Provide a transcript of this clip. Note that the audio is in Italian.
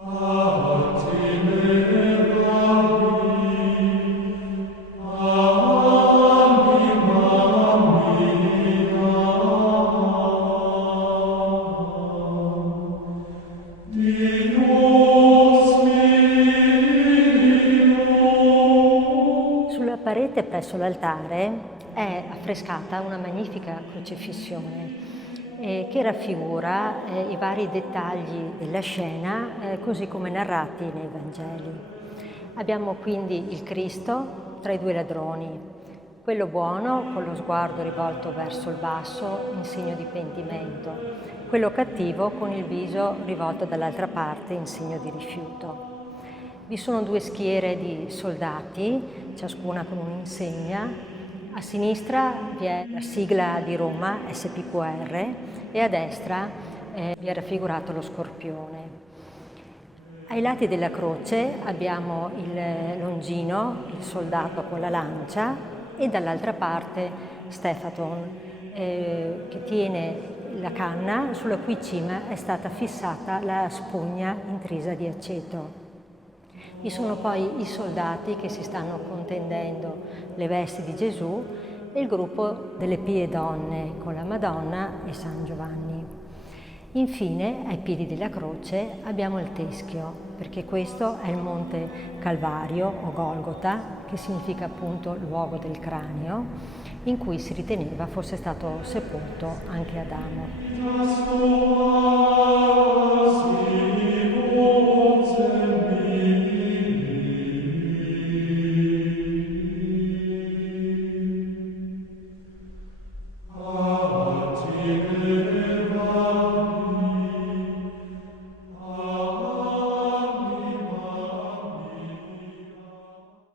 Sulla parete presso l'altare è affrescata una magnifica crocifissione che raffigura i vari dettagli della scena così come narrati nei Vangeli. Abbiamo quindi il Cristo tra i due ladroni, quello buono con lo sguardo rivolto verso il basso in segno di pentimento, quello cattivo con il viso rivolto dall'altra parte in segno di rifiuto. Vi sono due schiere di soldati, ciascuna con un'insegna. A sinistra vi è la sigla di Roma, SPQR, e a destra vi è raffigurato lo scorpione. Ai lati della croce abbiamo il Longino, il soldato con la lancia, e dall'altra parte Stefaton, che tiene la canna sulla cui cima è stata fissata la spugna intrisa di aceto. Vi sono poi i soldati che si stanno contendendo le vesti di Gesù e il gruppo delle pie donne con la Madonna e San Giovanni. Infine, ai piedi della croce abbiamo il teschio, perché questo è il monte Calvario o Golgota, che significa appunto luogo del cranio, in cui si riteneva fosse stato sepolto anche Adamo.